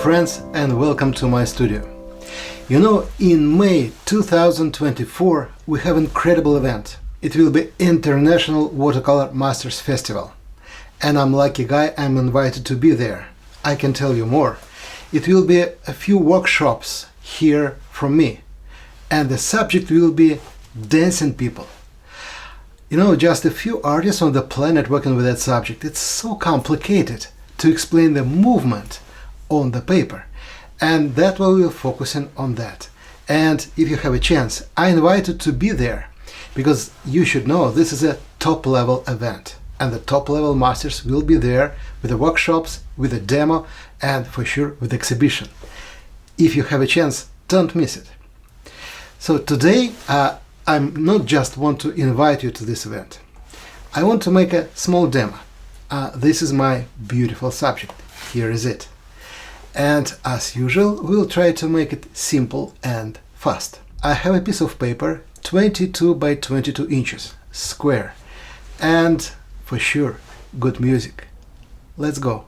friends, and welcome to my studio. You know, in May 2024 we have an incredible event. It will be International Watercolor Masters Festival. And I'm lucky guy, I'm invited to be there. I can tell you more. It will be a few workshops here from me. And the subject will be dancing people. You know, just a few artists on the planet working with that subject. It's so complicated to explain the movement on the paper. And that way we're focusing on that. And if you have a chance, I invite you to be there, because you should know this is a top level event. And the top level masters will be there with the workshops, with the demo, and for sure with the exhibition. If you have a chance, don't miss it. So today, I'm not just want to invite you to this event. I want to make a small demo. This is my beautiful subject. Here is it. And as usual, we'll try to make it simple and fast. I have a piece of paper 22 by 22 inches, square, and for sure, good music. Let's go.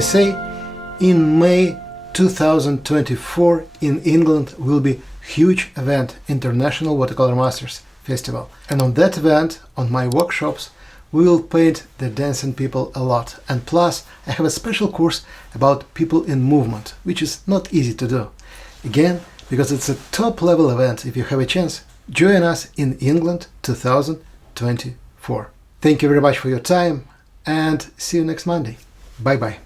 they say, in May 2024 in England will be huge event, International Watercolor Masters Festival. And on that event, on my workshops, we will paint the dancing people a lot. And plus, I have a special course about people in movement, which is not easy to do. Again, because it's a top level event, if you have a chance, join us in England 2024. Thank you very much for your time and see you next Monday. Bye bye.